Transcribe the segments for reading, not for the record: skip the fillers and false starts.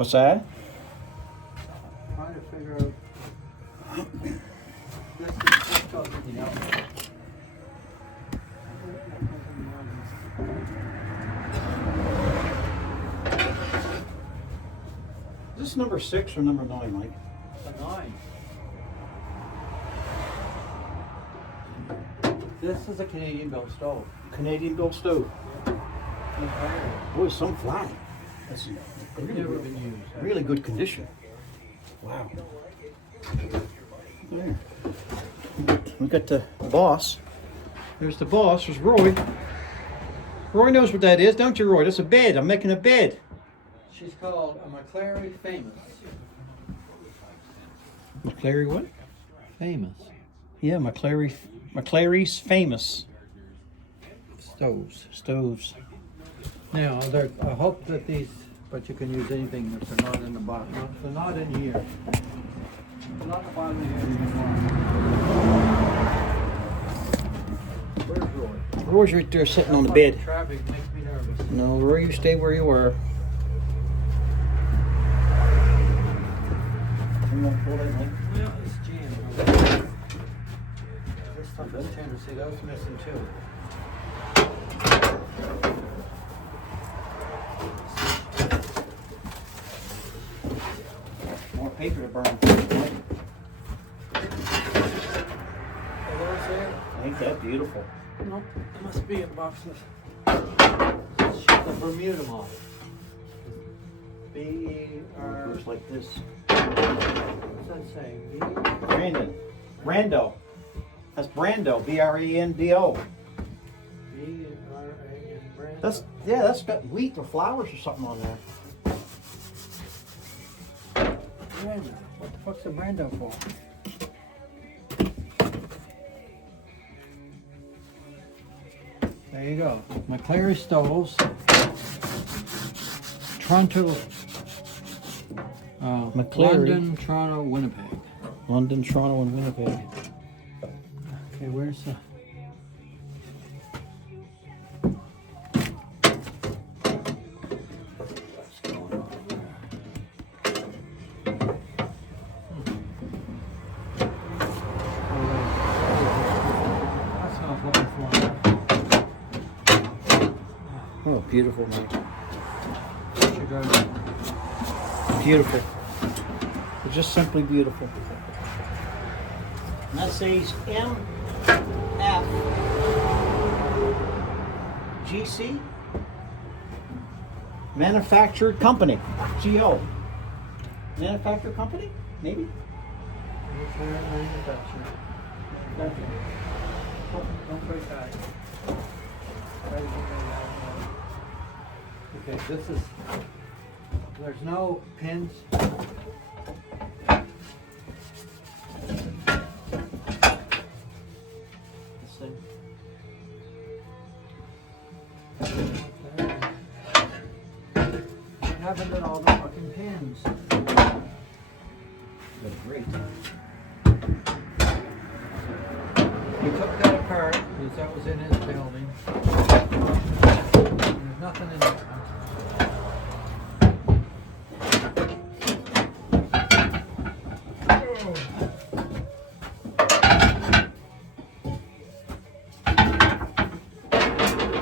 What's that? Trying to figure out. This is the outlet. Is this number 6 or number 9, Mike? A 9. This is a Canadian built stove. Canadian built stove. Boy, some flat. That's It's really, never been used. really good condition. Wow. There. We got the boss. There's the boss. There's Roy. Roy knows what that is, don't you, Roy? That's a bed. I'm making a bed. She's called a McClary Famous. McClary what? Famous. Yeah, McClary's famous Stoves. stoves. Now, I hope that these, but you can use anything if they're not in the bottom. No, they're not in here. They're not in the bottom of here. Where's Roy? Roy's right there sitting on the bed. Traffic makes me nervous. No, Roy, you stay where you were. Yeah, it's jammed. This stuff is tender. See, that was missing too. More paper to burn. Ain't that beautiful? Nope, it must be in boxes. The Bermuda model. B-E-R... Looks like this. What's that say? Brandon. Brando. That's Brando. B-R-E-N-D-O. B-R-A-N brand. That's got wheat or flowers or something on there. Brando. What the fuck's a Brando for? There you go. McClary stoves. Toronto. McClary. London, Toronto, Winnipeg. London, Toronto, and Winnipeg. Okay, where's the... Oh, beautiful, Mike. Beautiful. It's just simply beautiful. And that says MFGC Manufactured Company. GO. Manufactured Company? Maybe? Don't break that. Okay, this is, there's no pins. This thing. What happened to all the fucking pins? That's great. We took that apart because that was in his building. There's nothing in there.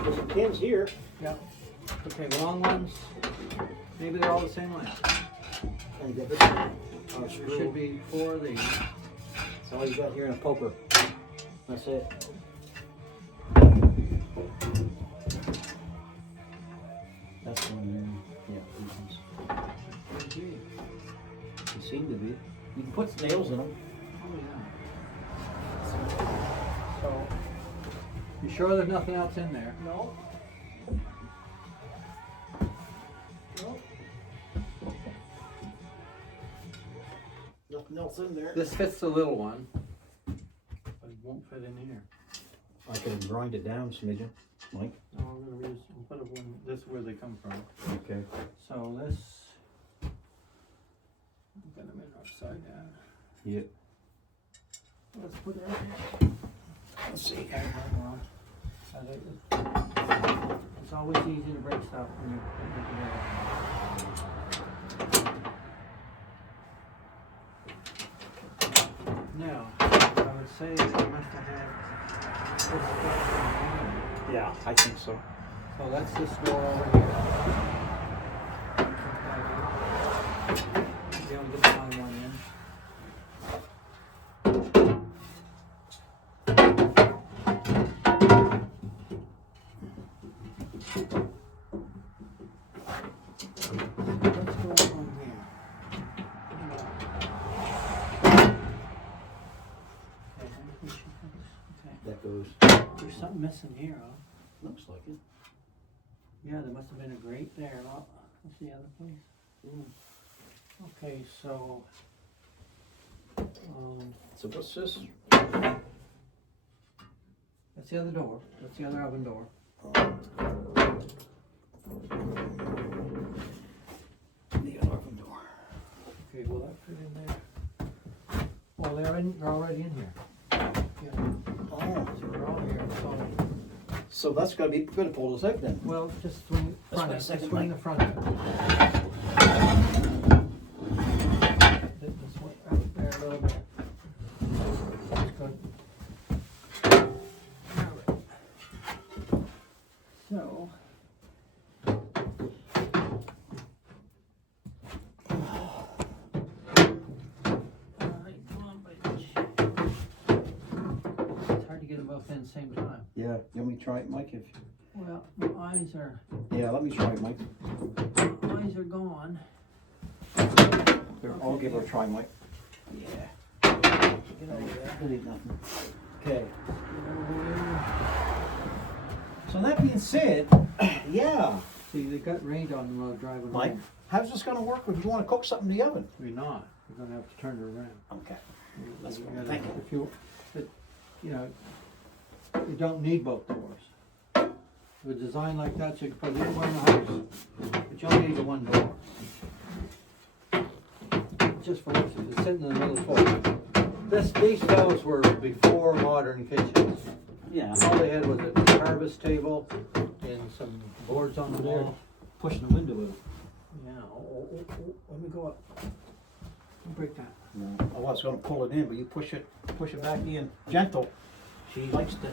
There's some pins here. Yeah. Okay, long ones. Maybe they're all the same length. And there There should be 4 of these. That's all you got here in a poker. That's it. That's the one there. Yeah, these ones. They seem to be. You can put nails in them. Oh, yeah. So, you sure there's nothing else in there? No. No. Nothing else in there. This fits the little one, but it won't fit in here. I could grind it down, smidgen, Mike. No, I'm gonna use, put it one, this is where they come from. Okay. So this, I'm gonna make it upside down. Yep. Let's put it right here. Let's see. Okay, hold on. It's always easy to break stuff when you put it together. say they must have had this stuff in here. Yeah, I think so. So that's this door over here. Be able to get my one in. What's going on here? Okay. That goes. There's something missing here, huh? Looks like it. Yeah, there must have been a grate there. Oh, that's the other place. Okay, so So what's this? that's the other door. That's the other oven door. The oven door. Okay, will that fit in there? Oh, they're already in here. Yeah. Oh, So they're all here. so that's gotta be good to pull this out then. Well, just swing Let's front wait a it. second, Just swing Mike. the front of it. Just swing out there a little bit. That's good. Alright. So. Alright, come on, bitch. It's hard to get them both in the same time. Yeah, you want me to try it, Mike? Well, my eyes are Yeah, let me try it, Mike. gone. Here, I'll give her a try, Mike. Yeah. Get over there. That ain't nothing. Okay. Get over here. So that being said, yeah, See, they got range on the road driving Mike, home. how's this gonna work if you wanna cook something in the oven? We're not. We're gonna have to turn it around. Okay. That's You what I'm gotta- thinking. If you don't need both doors. With a design like that, so you can put either one in the house, but you only need the one door. Just for instance, it's sitting in the middle of the floor. These stoves were before modern kitchens. Yeah. All they had was a harvest table and some boards on the They're wall. pushing the window out. Yeah, let me go up. Break that. No, I was gonna pull it in, but you push it back in, gentle. She likes to.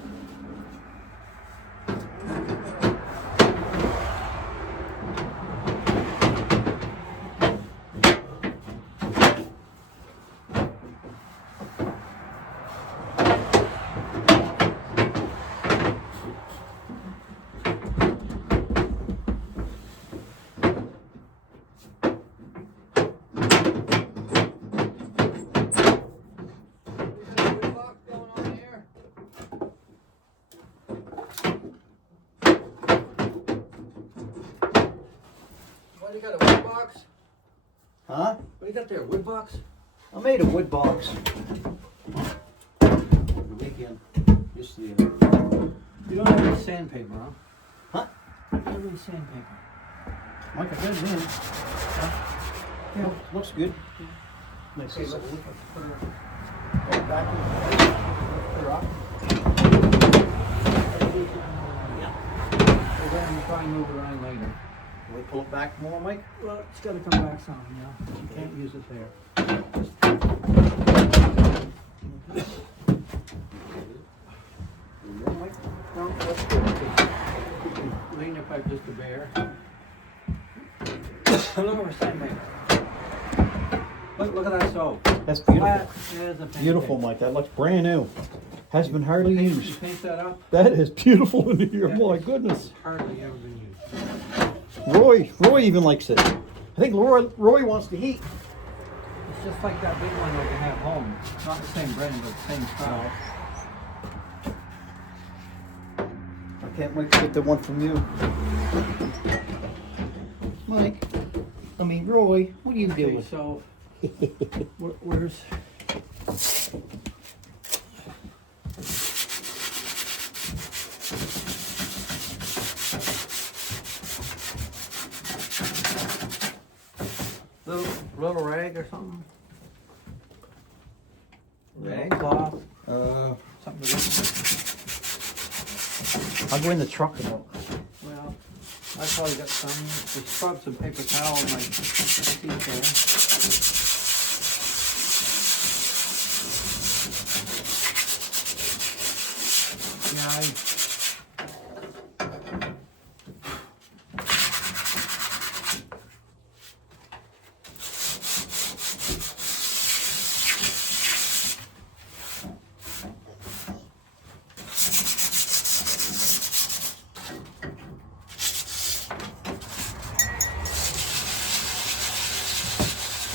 What, you got a wood box? Huh? What do you got there, wood box? I made a wood box. The weekend. Just the other. You don't have any sandpaper, huh? Huh? You don't have any sandpaper. Mike, I got it in. Yeah. Looks good. Nice. Okay, let's Little- put her back in. put her up. We're going to try and move it around later. Can we pull it back more, Mike? Well, it's got to come back some, yeah. You can't use it there. Mike? No, that's good. Lean it back just a bare. Look over sandpaper. Look at that stove. That's beautiful. Flat as a Beautiful, Mike. That looks brand new. Hasn't been hardly You used. paint that up? That is beautiful in here. Yeah. My goodness. It's hardly ever been used. Roy even likes it. I think Roy wants to eat. It's just like that big one that we have home. Not the same brand, but the same style. I can't wait to get the one from you. Mike, Roy, what are you Okay, doing? so where's little rag or something? Rag? Cloth, something to I'll go in the truck and look. well, I probably got some. We scrubbed some paper towel in my seat there.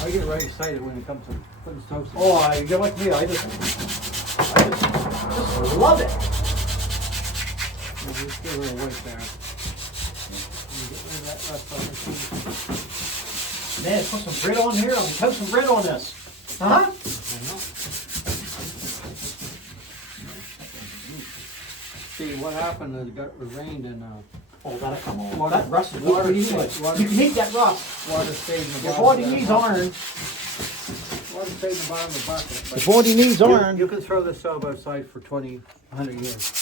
I get very excited when it comes to putting toast in. Oh, you're like me. I just love it. Just get a little white there. And get rid of that rest on the cheese. Man, put some bread on here. I'm gonna toast some bread on this. Huh? See, what happened is it got rained and Oh, that'll come on. Water- That rust is water- what you need. water- You can heat that rust. water stayed in the Your bottom. body of the- needs iron. Water stayed in the bottom of the bucket. but Your body needs iron. You can throw this stove outside for 20, 100 years.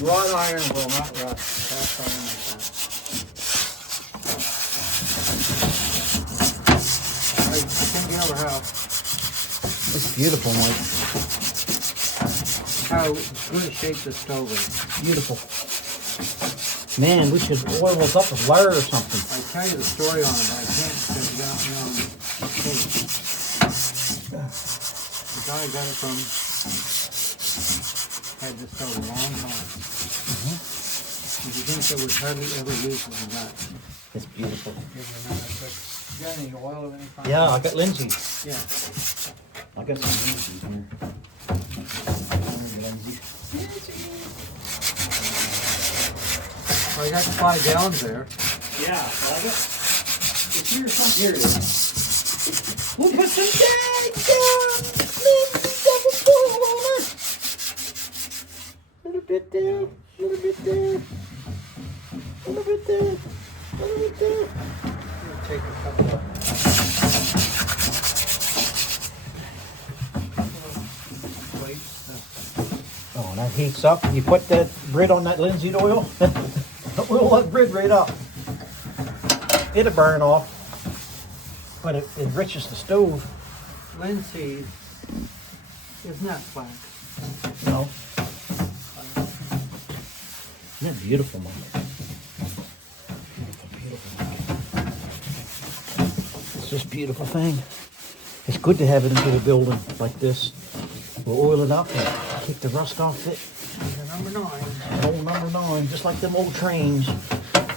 Wrought iron will not rust. Cast iron like that. I can't get over It's beautiful, Mike. how good a shape the stove is. Beautiful. Man, we should oil this up with wire or something. I tell you the story on it, but I can't because you don't know the shape. The guy I got it from had this stove a long time. And you think it was hardly ever used when he got it. It's beautiful. You got any oil of any kind? Yeah, I got Lindsay. Yeah. I got some Lindsay here. Lindsay. Well, you got the 5 gallons there. Yeah, I got. It's here some. Here it is. We'll put some daggum Lindsay double boil on it. Little bit there, little bit there, little bit there, little bit there. We'll take a couple of weights. Oh, and that heats up. You put that bread on that linseed oil. We'll let bread right up. It'll burn off, but it enriches the stove. Linseed is not flax. No. Isn't that beautiful, Mom? Beautiful, beautiful. It's just a beautiful thing. It's good to have it into the building like this. We'll oil it up and keep the rust off it. Number 9. Hole number 9, just like them old trains.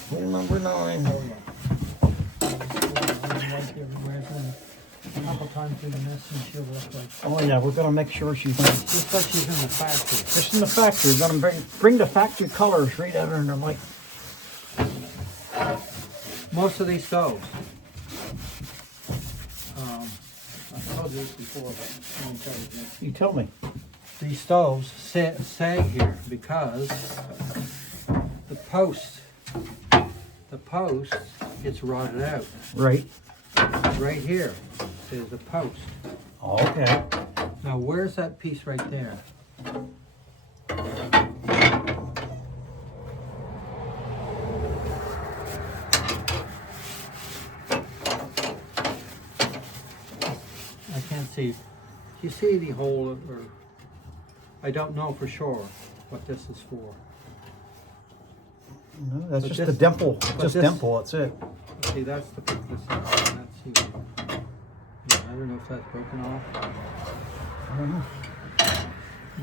Hole number 9. A couple times through the mess and she'll look like, Oh yeah, we're gonna make sure she's gonna, just like she's in the factory. just in the factory, we're gonna bring the factory colors right out and they're like, Most of these stoves, I told you this before, but let me tell you this. you tell me. These stoves sag here because the post gets rotted out. Right. Right here is the post. Okay. Now where's that piece right there? I can't see. You see the hole, or I don't know for sure what this is for. No, that's But just this- the dimple. but Just this- dimple, that's it. See, that's the this. That's yeah, I don't know if that's broken off, I don't know.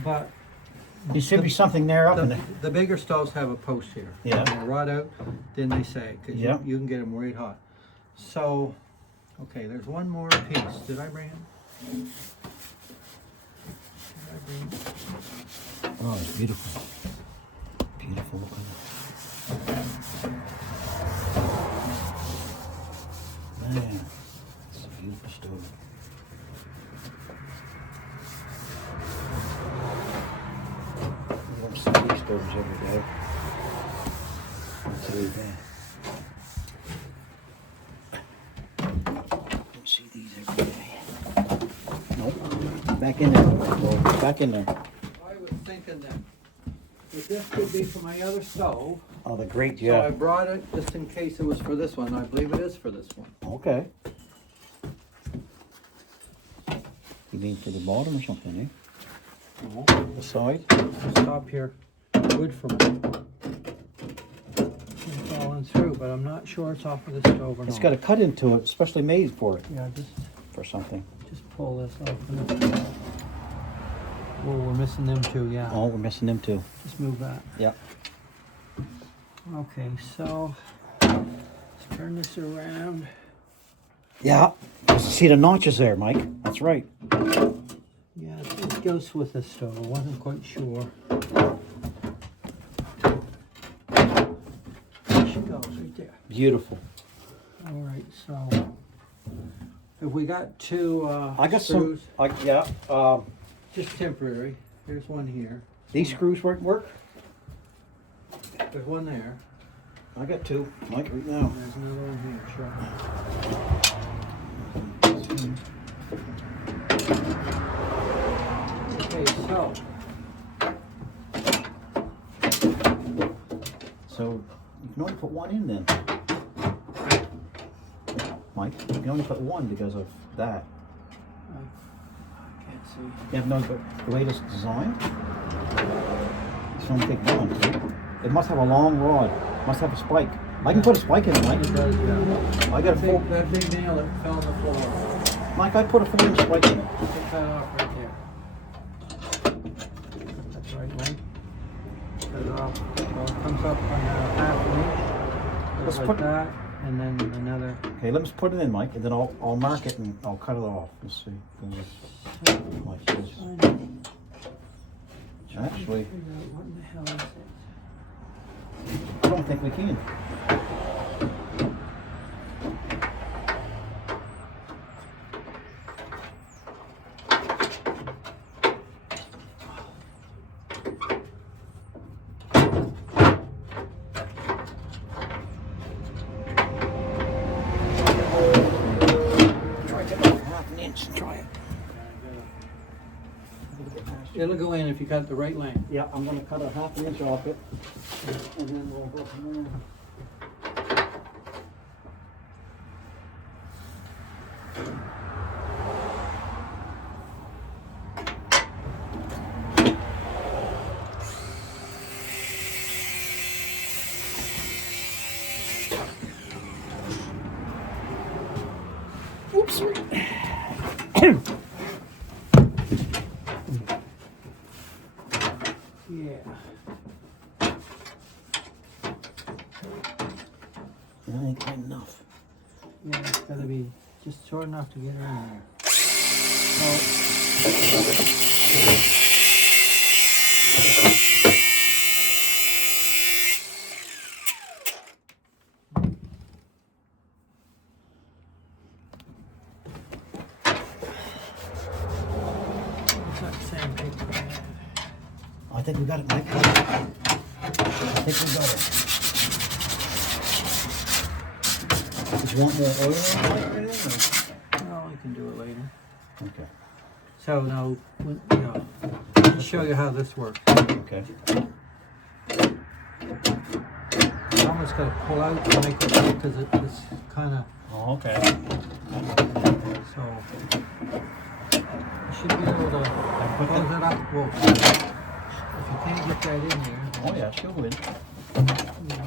but There should be something there up in there. the bigger stoves have a post here. Yeah. When they rot out, then they sag because Yeah. you can get them right hot. So, okay, there's one more piece. Did I bring it? Did I bring it? Oh, it's beautiful. Beautiful looking. Man, it's a beautiful stove. We don't see these stoves every day. So, don't see these every day. Nope. Back in there. Whoa, back in there. I was thinking that this could be for my other stove. Oh, the grate, So I yeah. brought it just in case it was for this one. I believe it is for this one. Okay. You mean for the bottom or something, eh? No. The side? Stop here. wood from it. It's falling through, but I'm not sure it's off of the stove or not. It's got a cut into it, especially made for it, Yeah, for something. just pull this off. Oh, we're missing them too, yeah. Oh, we're missing them too. Just move that. Yep. Okay, so let's turn this around. Yeah. See the notches there, Mike? That's right. Yeah, it goes with the stove. I wasn't quite sure. There she goes, right there. Beautiful. All right, so have we got two I got screws? some. Just temporary. There's one here. These screws work. There's one there. I got two, Mike, right now. There's another one here. Sure. Okay, So you can only put one in then. Mike, you can only put one because of that. I can't see. You have no the latest design. It's only take one. It must have a long rod. Must have a spike. I can put a spike in it, Mike. It does, yeah. I got a full. That big nail that fell on the floor. Mike, I put a 4-inch spike in it. Take that off right there. That's right, Mike. Cut it off. So it comes up on half an inch. Let's Like put- that, and then another. Okay, let's put it in, Mike, and then I'll mark it and I'll cut it off. Let's see. Like this. Actually, Figure out what in the hell is it? I don't think we can. Try to get half an inch and try it. It'll go in if you cut the right length. Yeah, I'm gonna cut a half an inch off it. And then we'll go from there. Oops, sorry. Yeah. That ain't quite enough. Yeah, it's gotta be just short enough to get her in there. What's that sandpaper? I think we got it, Mike. I think we got it. Do you want more oil on it or anything? No, I can do it later. Okay. So now, let me show you how this works. Okay. I almost got to pull out to make it work because it's kind of, Oh, okay. so you should be able to put close the- it up. Whoa. If you can't get that in there, Oh yeah, she'll win. you know,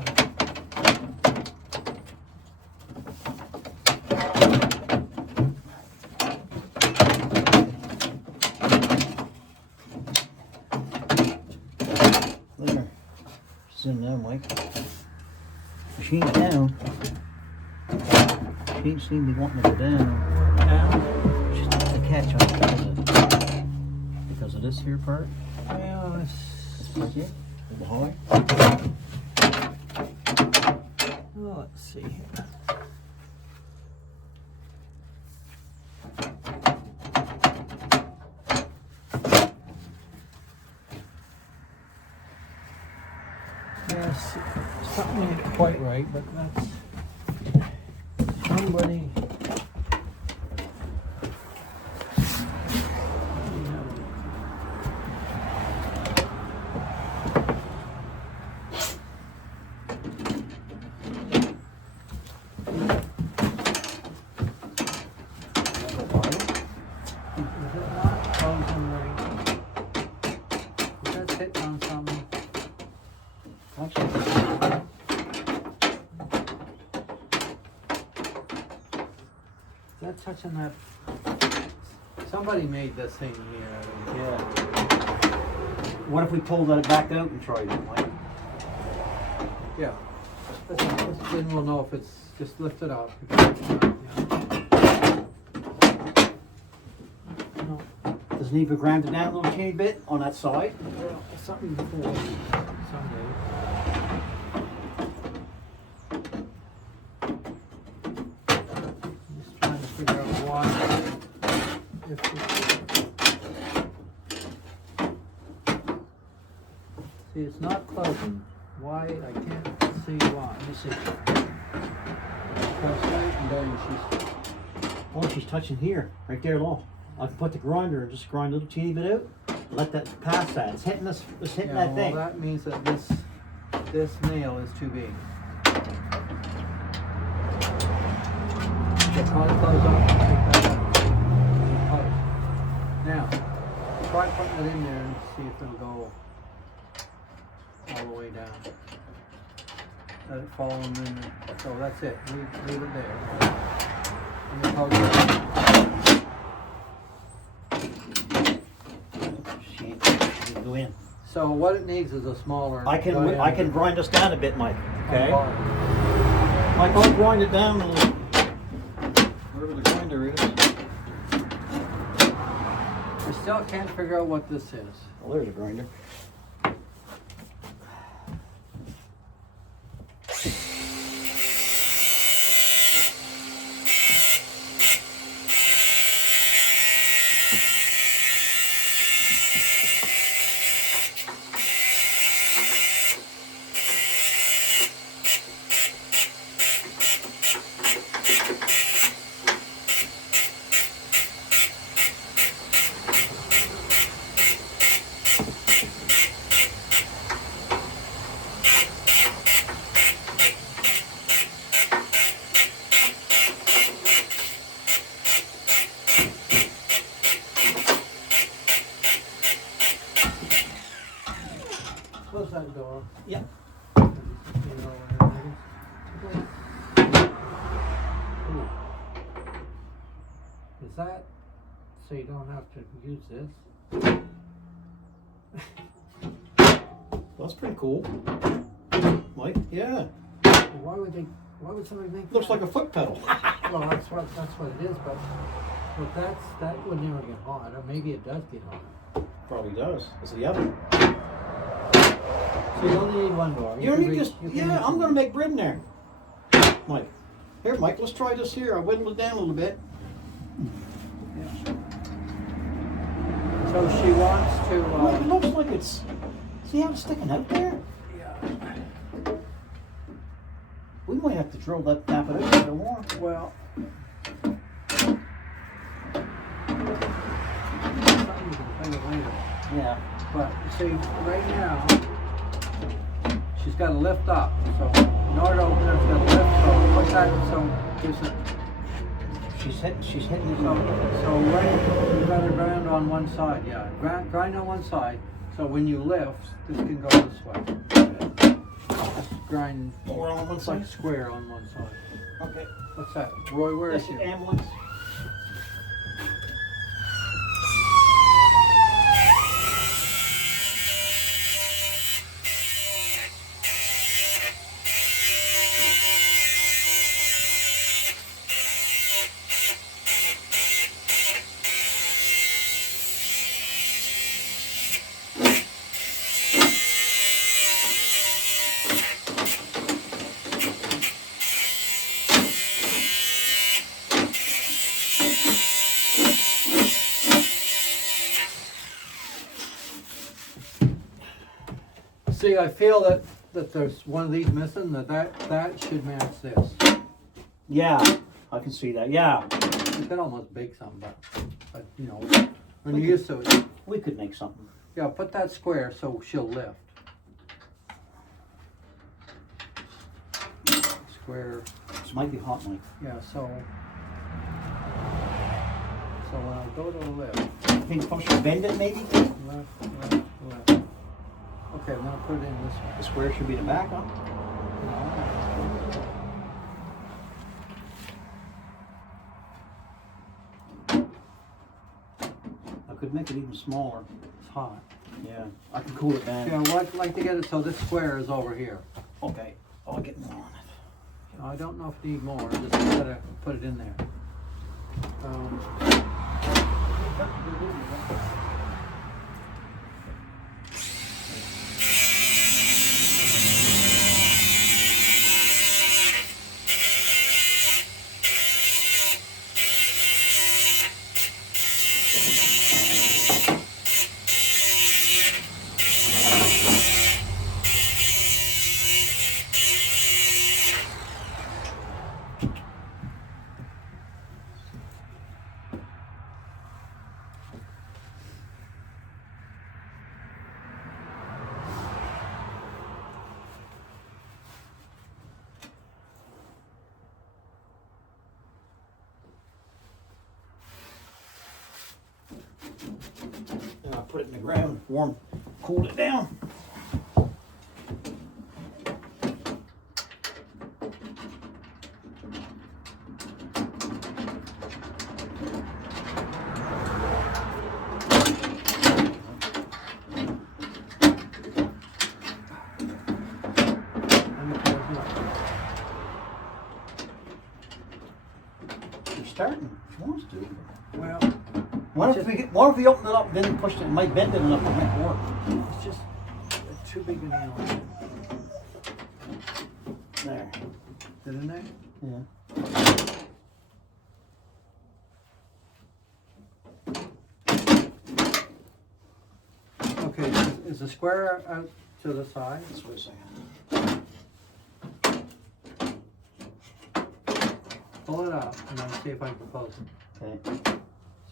There. She's in there, Mike. She ain't down. She ain't seem to be wanting to go down. down. She's not the catch on it. Because of this here part. Well, This part here. The high. let's see here. Yes, something ain't quite right, but that's somebody. Is it not closing right? That's hitting on something. that touching that? Somebody made this thing here. Yeah. What if we pulled that back out and tried it, Mike? Yeah. Then we'll know if it's just lifted up. No. Doesn't even grind it down a little teeny bit on that side? Well, something before someday. I'm just trying to figure out why. See, it's not closing. Why? I can't see why. Let me see. Press right and then Oh, she's touching here, right there, low. I can put the grinder and just grind a little teeny bit out. Let that pass that. It's hitting this. It's hitting that thing. Well, that means that this nail is too big. So probably close up. Take that up. Close. Now, try putting it in there and see if it'll go all the way down. Let it fall in there. So that's it. Leave it there. And then close it. She go in. So what it needs is a smaller. I can grind this down a bit, Mike. Okay. Bar. Mike, I'll grind it down a little. Wherever the grinder is. I still can't figure out what this is. Well, there's a grinder. Close that door. Yeah. You know where it is. Ooh. Is that so you don't have to use this? That's pretty cool. Mike? Yeah. Why would somebody make Looks that? like a foot pedal. Well, that's what it is, but that would never get hot. Or maybe it does get hot. Probably does. It's the oven. So you only need one door. You can need reach- just, you can yeah, reach I'm it. gonna make bread in there. Mike. Here, Mike, let's try this here. I whittled it down a little bit. So she wants to. Well, it looks like it's, see how it's sticking out there? Yeah. We might have to drill that, tap it out a little more. Well. Something you can think of later. Yeah. But see, right now, she's got to lift up. So in order to open it, it's got to lift. So what's that? So there's a. She's hitting it. So right, you got to grind on one side. Yeah, grind on one side. So when you lift, this can go this way. Just grind. More on one side. Like square on one side. Okay. What's that? Roy, where is This she? is ambulance. See, I feel that there's one of these missing. That should match this. Yeah, I can see that. Yeah. You could almost bake something, but you know, when you're used to it. We could make something. Yeah, put that square so she'll lift. Square. This might be hot, Mike. Yeah, so when I go to lift, Think supposed to bend it maybe? left. Okay, I'm gonna put it in this way. The square should be the back, huh? could make it even smaller. It's hot. Yeah, I can cool it down. Yeah, well, I'd like to get it so this square is over here. Okay, I'll get more on it. I don't know if you need more, just gotta put it in there. Then I put it in the ground, warm, cooled it down. He's starting. He wants to. Well, What if we open it up, then push it, might bend it enough to make it work. it's just too big an nail. There. Is it in there? Yeah. Okay, is the square out to the side? Just wait a second. Pull it out and then see if I can close it. Okay.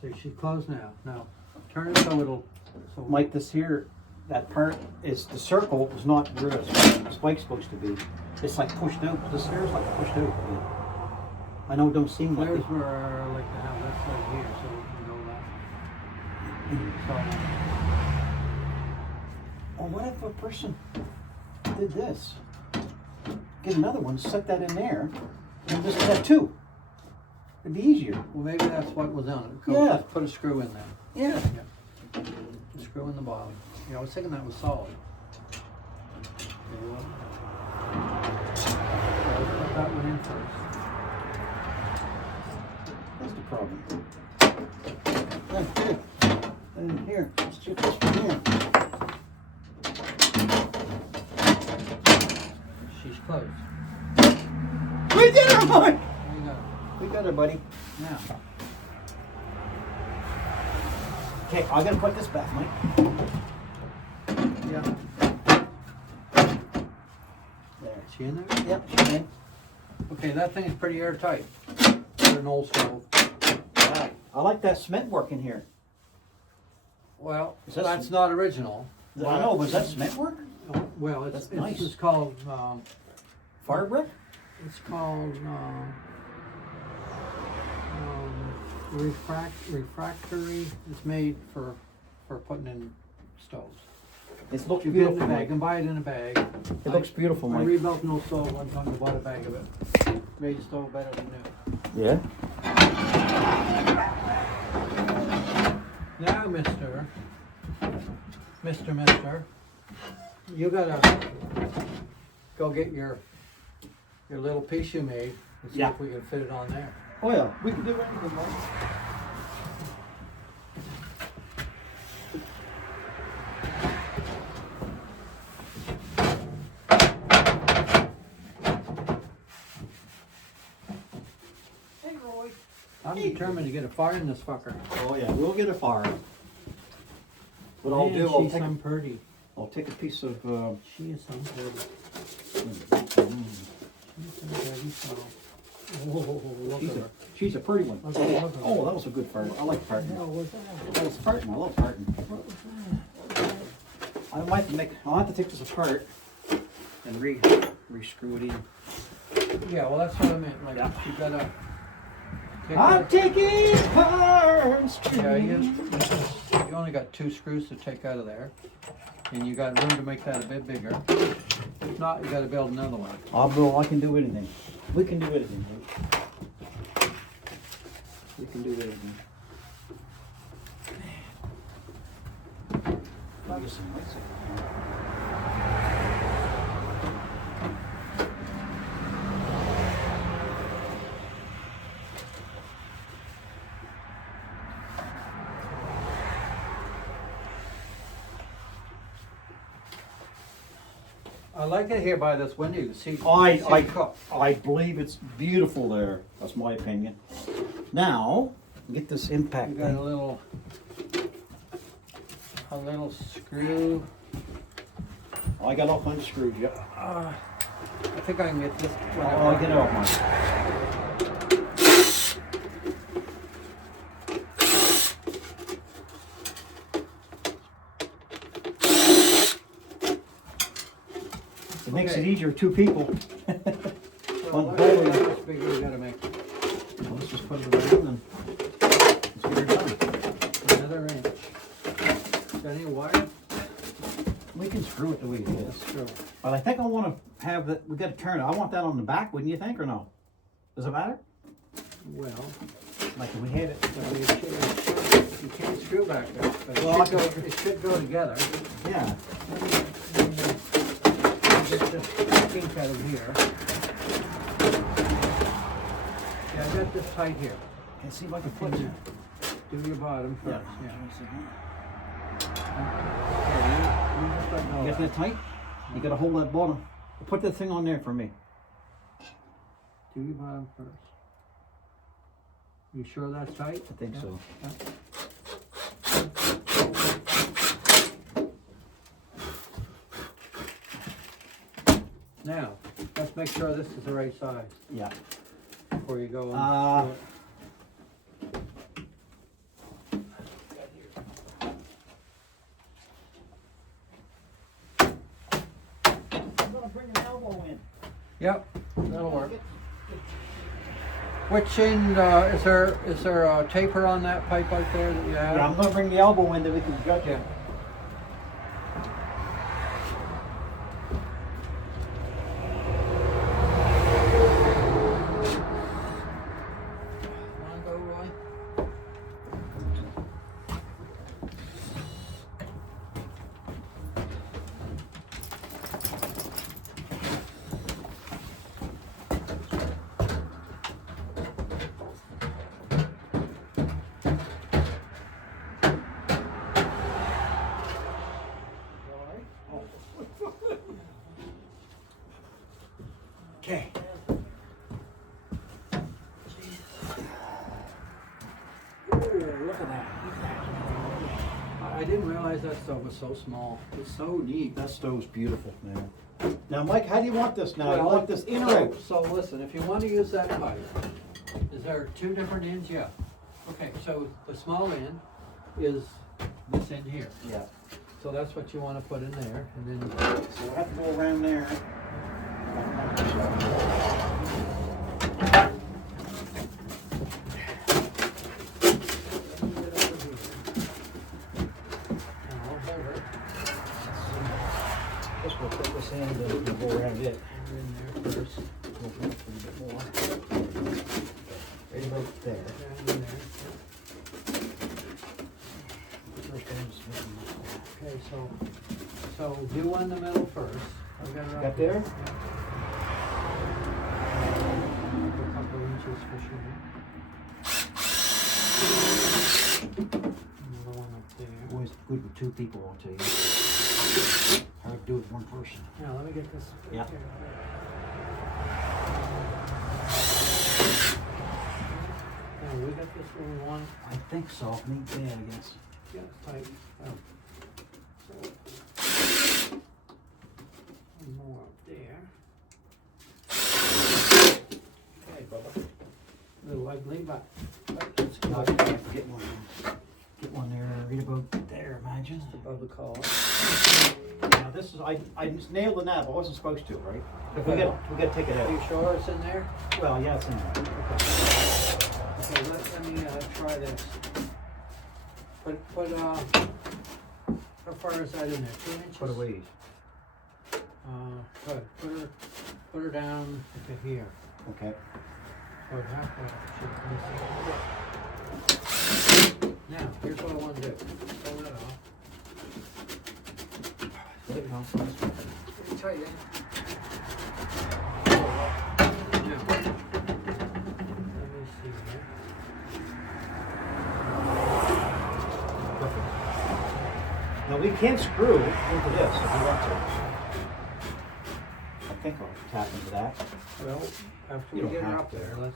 See, she's closed now. Now, turn it so it'll... So Mike, this here, that part is, the circle is not where the spike's supposed to be. It's like pushed out. This here is like pushed out. I know it don't seem like there's it. where I like to have this right here so we can go that. Oh, what if a person did this? Get another one, set that in there, and just have two. It'd be easier. Well, maybe that's what was on it. Yeah. Just put a screw in there. Yeah. A screw in the bottom. Yeah, I was thinking that was solid. Okay, well, let's put that one in first. That's the problem. That's good. And here, let's check this one here. She's closed. We did her, Mike! There you go. We got her, buddy. Now, Okay, I gotta put this back, Mike. yeah. There. Is she in there? Yep, she's in. Okay, that thing is pretty airtight for an old stove. Wow. I like that cement work in here. Well, Is that that's not original. I know, but is that cement work? Well, That's it's nice. just called Fire brick? it's called refractory. It's made for putting in stoves. It looks You get it in beautiful, a bag. You Mike. can buy it in a bag. It looks beautiful, I Mike. rebuilt an old stove one time. I bought a bag of it. Made the stove better than new. Yeah? Now, Mister, you gotta go get your little piece you made and see Yeah. if we can fit it on there. Oh yeah, we can do anything, Mike. Hey, Roy. I'm determined to get a fire in this fucker. Oh yeah, we'll get a fire. What I'll Man, do, I'll she's take, some pretty. I'll take a piece of, She is some pretty. She's some pretty. So. Whoa, look at her. she's a pretty one. Look at her. Oh, that was a good fart. I like farting. What was that? That was farting. I love farting. What was that? I'll have to take this apart and re-screw it in. Yeah, well, that's what I meant. Like, you gotta. I'll take it apart. Yeah, you only got 2 screws to take out of there, and you got room to make that a bit bigger. If not, you got to build another one. I can do anything. We can do anything. Mate. We can do anything. just some lights. I like it here by this window. You can see. I believe it's beautiful there. That's my opinion. Now, get this impact You got thing. a little screw. I got all kinds of screws, yep. I think I can get this one. I'll get it off mine. It makes it easier, two people. Well, One how hole in it. much bigger you gotta make? Well, let's just put it around and let's get her done. Another inch. Got any wire? We can screw it the way it is. That's true. But I think I want to have that, we got to turn it. I want that on the back, wouldn't you think, or no? Does it matter? Well, Like if we had it. you can't screw back there, but Well, it should go together. Yeah. Just kink out of here. Yeah, I got this tight here. Can see if I can put it. Do your bottom Yeah. first. Yeah. You got that tight? You got to hold that bottom. Put that thing on there for me. Do your bottom first. You sure that's tight? I think so. Yeah. Now, let's make sure this is the right size Yeah. before you go and screw it. I'm going to bring an elbow in. Yep, that'll work. Which end, is there a taper on that pipe out there that you have? Yeah, I'm going to bring the elbow in that we can judge it. Wanna go, Roy? Okay. Look at that. I didn't realize that stove was so small. It's so neat. That stove's beautiful, man. Now, Mike, how do you want this now? You Well, want this in or out? So listen, if you want to use that pipe, is there two different ends? Yeah. Okay, so the small end is this end here. Yeah. So that's what you want to put in there, and then So we'll have to go around there. Just we'll put this in and we'll go around it. in there first. Open up a little bit more. Right about there. And in there. First one is hitting this one. Okay, so do one in the middle first. I've got it up Got there? Yeah. A couple of inches for sure. Another one up there. Always good with two people, I'll tell you. Hard to do with one person. Now let me get this. Yeah. Now we got this where we want. I think so. Neat there, I guess. Yeah, it's tight. Oh. So, one more up there. Okay, Bubba. A little ugly, but it's good. Get one there, right about there, imagine. Above the collar. Now this is, I just nailed the knob. I wasn't supposed to, right? If we gotta take it Are you out. sure it's in there? Well, yeah, it's in there. Okay, let me try this. How far is that in there? 2 inches? Put away. Good. Put her down to here. Okay. So halfway. Now, here's what I want to do. Pull that off. pretty helpful. Pretty tight, eh? Yeah. Let me see here. Perfect. Now we can screw into this if we want to. I think I'll tap into that. Well, after You we don't get her have up to. there, let's.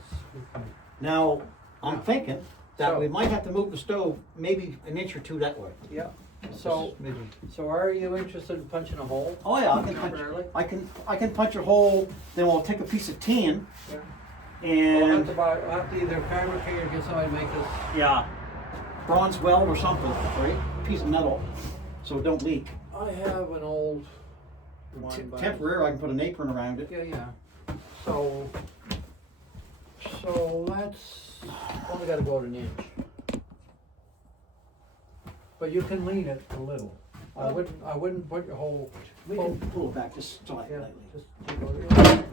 Now, I'm Yeah. thinking that So- we might have to move the stove maybe an inch or two that way. Yeah. So, Just maybe. so are you interested in punching a hole? Oh yeah, I can Temporarily? punch. I can punch a hole. Then we'll take a piece of tin Yeah. We'll have and to buy. We'll have to either fabricate or get somebody to make us. yeah, bronze weld or something, right? Piece of metal, so it don't leak. I have an old one. but- Temporary, I can put an apron around it. Yeah, yeah. So let's only got to go at an inch. But you can lean it a little. I wouldn't put your whole. We can pull it back just slightly. Yeah, just take a-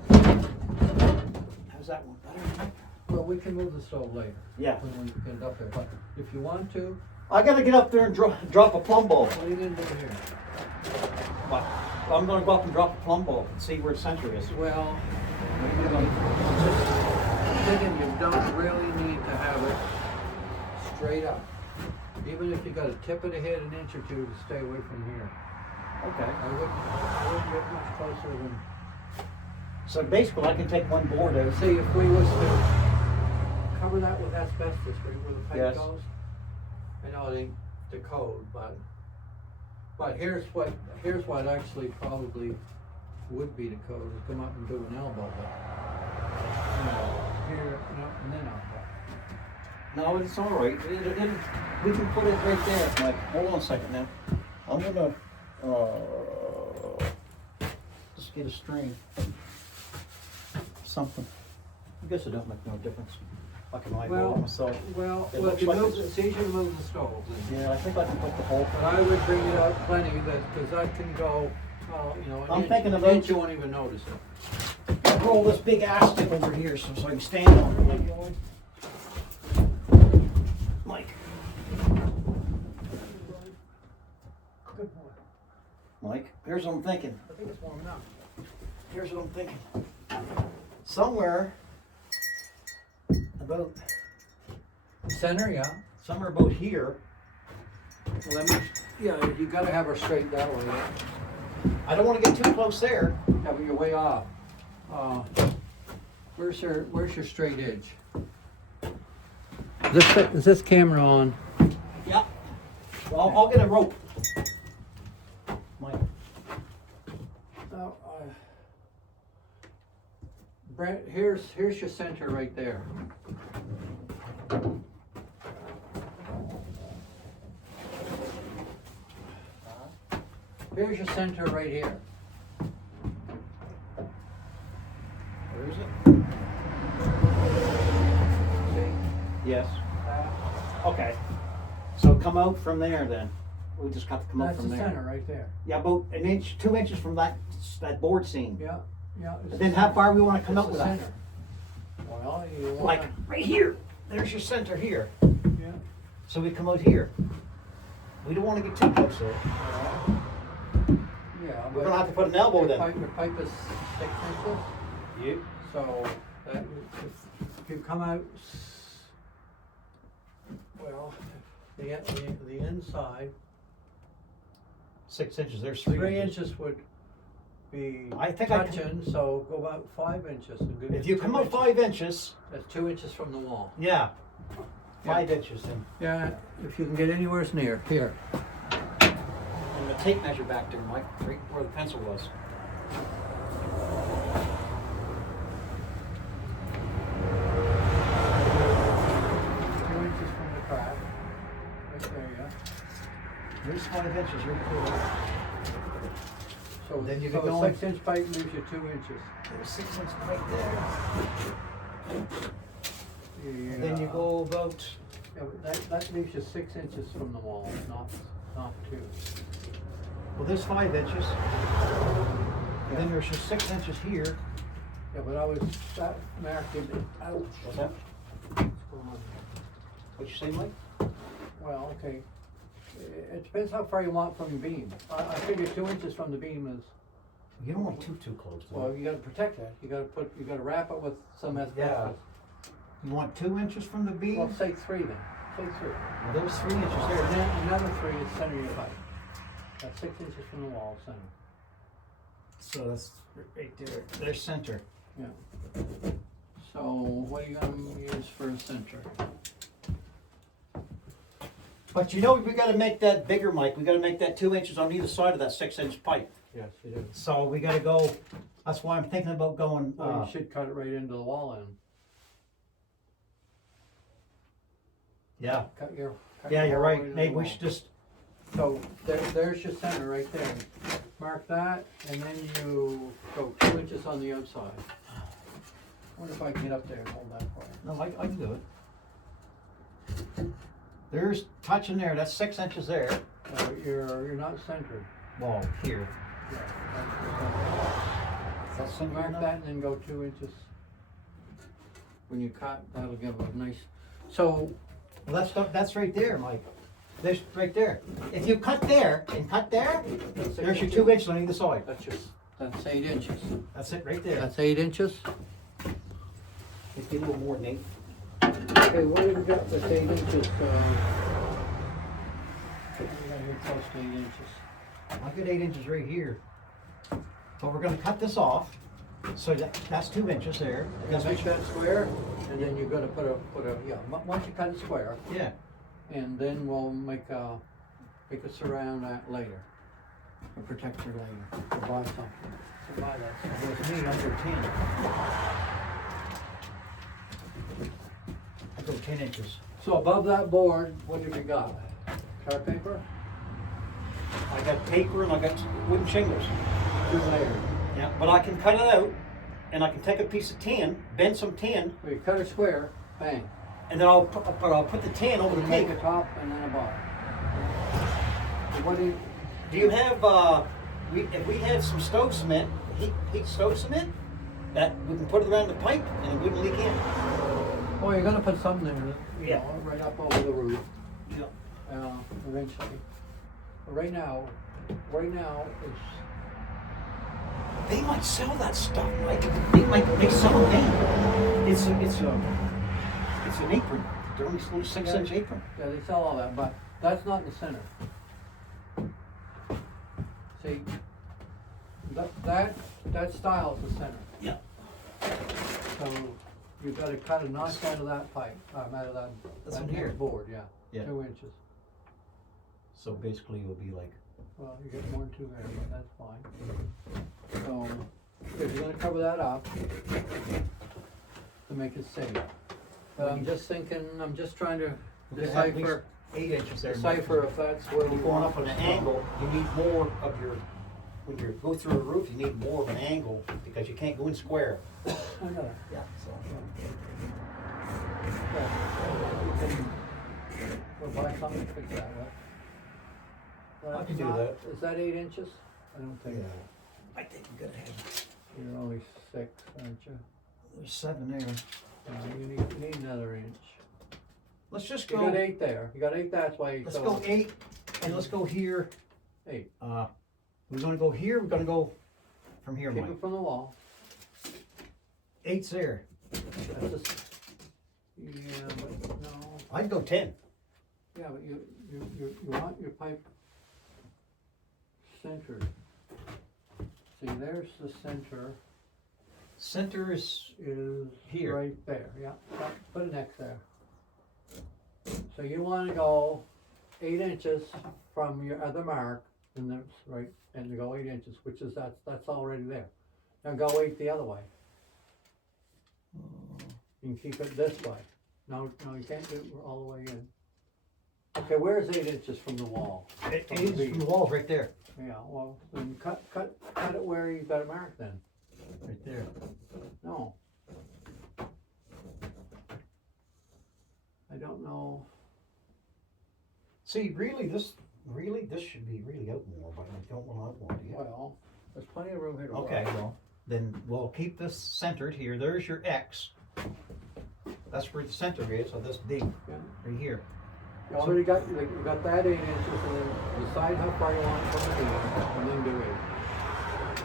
How's that one better? Well, we can move the stove later. Yeah. When we get up there, but if you want to, I gotta get up there and drop a plumb bowl. what are you gonna do here? But I'm gonna go up and drop a plumb bowl and see where the center is. Well, just thinking you don't really need to have it straight up. Even if you got to tip it ahead an inch or two to stay away from here. Okay. I wouldn't get much closer than. So basically, I can take one board out. See, if we was to cover that with asbestos, right where the pipe Yes. goes. I know it ain't the code, but here's what actually probably would be the code, is come up and do an elbow, but, you know, here, no, and then up there. No, it's all right. We can put it right there. Like, hold on a second now. I'm gonna just get a string, something. I guess it don't make no difference. I can eyeball it myself. Well, It if looks you like move, it's- it's easier to move the stove. Yeah, I think I can put the whole. But I would bring it out plenty, because that can go, you know, I'm thinking an about- inch, you won't even notice it. Roll this big ass tip over here so I can stand on it. Mike. Good boy. Mike, here's what I'm thinking. I think it's warm enough. Here's what I'm thinking. Somewhere about Center, yeah. somewhere about here. Well, let me, yeah, you gotta have her straight that way. I don't want to get too close there. Yeah, but you're way off. Where's your straight edge? Is this camera on? Yeah. Well, I'll get a rope. Mike. No, Brent, here's your center right there. Here's your center right here. Where is it? See? Yes. Okay. So come out from there then. We just got to come out That's from the there. center right there. Yeah, about an inch, 2 inches from that board seam. Yeah, yeah. And then how far we want to come That's out the with that? center. Well, you want Like right here. There's your center here. yeah. So we come out here. We don't want to get too close there. Yeah, We're gonna have to put an elbow then. Your pipe is 6 inches, You. so that if you come out, well, the inside, 6 inches. There's 3 inches would be I think I can- touching, so go about 5 inches. And give If it you 2 come out inches. 5 inches, That's 2 inches from the wall. yeah, Yeah. 5 inches then. Yeah, if you can get anywhere near, here. And the tape measure back there, Mike, right where the pencil was. 2 inches from the crack. Right there, yeah. There's 5 inches right there. So, Then you so can a go in- 6-inch pipe leaves you 2 inches. There's 6 inches right there. Yeah. And then you go about, Yeah, but that leaves you 6 inches from the wall, not 2. well, there's 5 inches. And then there's just 6 inches here. Yeah, but that marked it, ouch. What's that? What's going on here? What'd you say, Mike? Well, okay. It depends how far you want from your beam. I figure 2 inches from the beam is, You don't want too close to well, it. you gotta protect that. You gotta wrap it with some asbestos. You want 2 inches from the beam? Well, say 3 then. Say 3. Well, there's 3 inches And there. then another 3 is center your pipe. That's 6 inches from the wall, center. So that's right there. There's center. Yeah. So what are you gonna use for a center? But you know, we gotta make that bigger, Mike. We gotta make that 2 inches on either side of that 6-inch pipe. Yes, you do. So we gotta go, that's why I'm thinking about going, Well, you should cut it right into the wall end. yeah. Cut your. Yeah, you're wall right. into the Maybe we wall. should just, So there's your center right there. Mark that, and then you go 2 inches on the outside. I wonder if I can get up there and hold that for you. no, I can do it. There's touching there, that's 6 inches there. You're not centered. Well, here. Yeah, That's so centered mark enough? that and then go 2 inches. When you cut, that'll give a nice. So Well, that's right there, Mike. There's right there. If you cut there and cut there, there's your 2 inches on either side. that's 8 inches. That's it right there. That's 8 inches. It's a little more than 8. Okay, what have we got that's 8 inches? We got here close to 8 inches. I've got 8 inches right here. But we're gonna cut this off. So that's 2 inches there. You're gonna make that square, and then you're gonna put a yeah. Once you cut it square, Yeah. and then we'll make a surround that later, a protector later. We'll buy something. So buy that. With me, I go 10. I go 10 inches. So above that board, what have you got? Tar paper? I got paper and I got wooden shingles. 2 layers. Yeah, but I can cut it out and I can take a piece of tin, bend some tin, Well, you cut it square, bang. and then I'll put the tin over the You make paper. a top and then a bottom. So what do you? Do you have, if we had some stove cement, heat stove cement, that we can put it around the pipe and it wouldn't leak in? Oh, you're gonna put something there, you Yeah. know, right up over the roof, Yeah. eventually. But right now it's. They might sell that stuff, Mike. They sell it. It's an apron. They're only a 6-inch apron. Yeah, they sell all that, but that's not in the center. See, that style is the center. Yeah. So you've got to cut a notch out of that pipe, out of that. This that one here? board, yeah. Yeah. 2 inches. So basically it'll be like, Well, you get more than 2 there, but that's fine. So if you're gonna cover that up to make it safe. But I'm just thinking, I'm just trying to we could have at least decipher 8 inches there. Mike. if that's where When we you're going want up on an angle, you need more of your, when you go through a roof, you need more of an angle because you can't go in square. I know that. Yeah, so. We'll buy something to fix that with. But I can it's do not- that. Is that 8 inches? I don't think. I think we're gonna have, You're only 6, aren't you? there's 7 there. You need another inch. Let's just You go, got 8 there. You got 8, that's why you let's go 8, and let's go here. 8. We're gonna go here, we're gonna go from here, Keep Mike. it from the wall. 8's there. That's just, yeah, but no. I'd go 10. Yeah, but you want your pipe centered. See, there's the center Center is is Here. right there. Yeah, put an X there. So you want to go 8 inches from your other mark, and that's right, and you go 8 inches, which is that's already there. Now go 8 the other way. You can keep it this way. No, you can't do it all the way in. Okay, where's 8 inches from the wall? 8 From the inches beam. from the wall's right there. Yeah, well, then cut it where you got a mark then. Right there. No. I don't know. See, really, this should be really out more, but I don't want out more, do you? Well, there's plenty of room here to work. Okay, well, then we'll keep this centered here. There's your X. That's where the center is of this beam, Yeah. right here. You already got, you got that 8 inches, and then decide how far you want it from the beam, and then do it.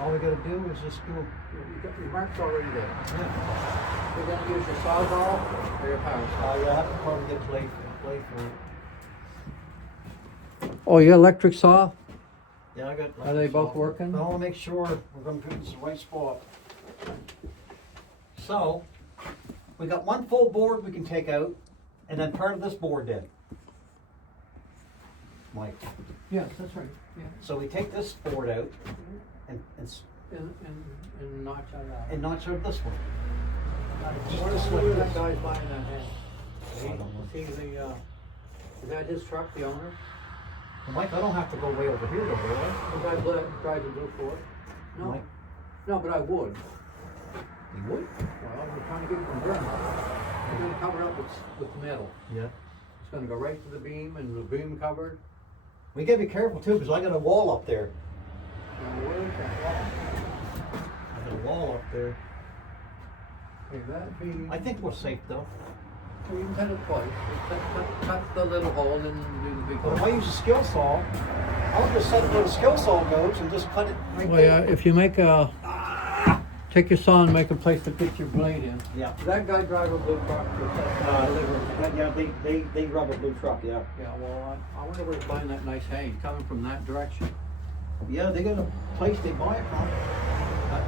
All we gotta do is just go. You got your marks already there. Yeah. You're gonna use your sawzall or your power saw? I have to probably get play for it. Oh, you got electric saw? Yeah, I got. Are they both working? I wanna make sure we're gonna put this in the right spot. So, we got one full board we can take out, and then part of this board then. Mike. Yes, that's right, yeah. So we take this board out and And notch out that. and notch out this one. What Just is like that this. guy's buying that hand? I don't know. See the, is that his truck, the owner? Well, Mike, I don't have to go way over here though, do I? The guy drives a blue Ford? No, Mike, no, but I would. you would? Well, we're trying to get it from burn. We're gonna cover up with metal. Yeah. It's gonna go right to the beam and the beam covered. We gotta be careful too, because I got a wall up there. And where's that? I got a wall up there. Okay, that beam. I think we're safe though. We can cut it twice. Cut the little hole and then do the big But if I hole. use a skill saw, I'll just set it where the skill saw goes and just cut it right Well, yeah, there. if you make a, take your saw and make a place to fit your blade in. Yeah. That guy drive a blue truck to deliver. Yeah, they rub a blue truck, yeah. Yeah, well, I wonder where he's buying that nice hay, coming from that direction. Yeah, they got a place they buy it from.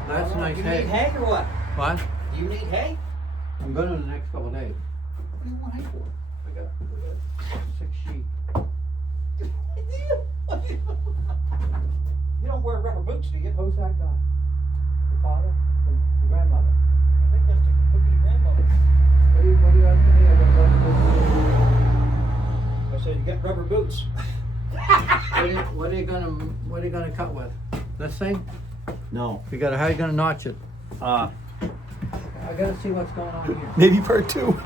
That's nice Do you hay. need hay or what? What? Do you need hay? I'm gonna in the next couple of days. What do you want hay for? We got 6 sheep. You don't wear rubber boots, do you? Who's that guy? The father? The grandmother? I think that's the cookie grandmother. What do you asking me? I got I said you get rubber boots. what are you gonna cut with? This thing? No. How you gonna notch it? Uh, I gotta see what's going on here. Maybe part 2.